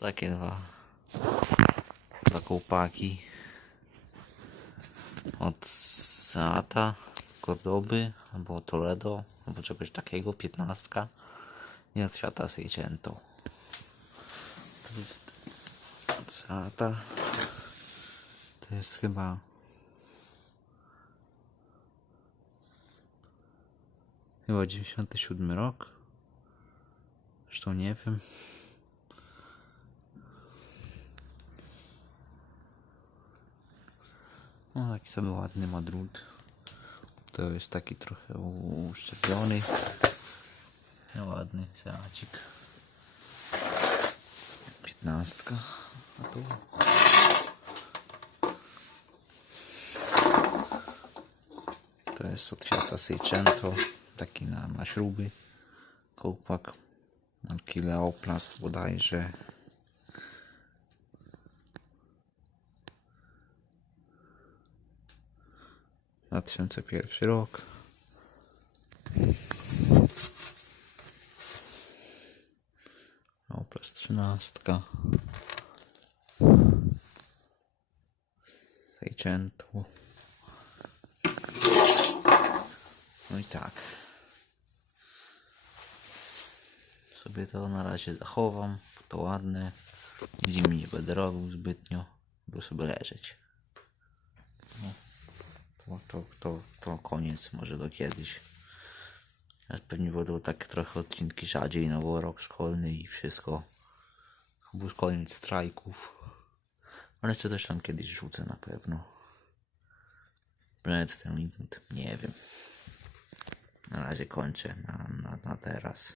Takie dwa. Dwa kołpaki. Od Seata, Cordoby, albo Toledo, albo czegoś takiego, piętnastka. I od Seata Seicento. To jest od. To jest chyba Chyba 97 rok. Zresztą nie wiem. No taki sobie ładny ma drut. To jest taki trochę uszczepiony. Ładny seacik. Piętnastka. A tu To jest od Fiata Seicento, taki na, na śruby, kołpak, marki Leoplast bodajże. Dwa tysiące pierwszy rok. Leoplast trzynastka. Seicento. No i tak. Sobie to na razie zachowam, to ładne. Z nimi nie będę robił zbytnio, bo sobie leżeć. To, to, to, koniec, może do kiedyś. Aż pewnie będą tak trochę odcinki rzadziej, no bo rok szkolny i wszystko. Chyba koniec strajków. Ale to też tam kiedyś rzucę na pewno. Przynajmniej ten link, nie wiem. Na razie kończę na, na, na teraz.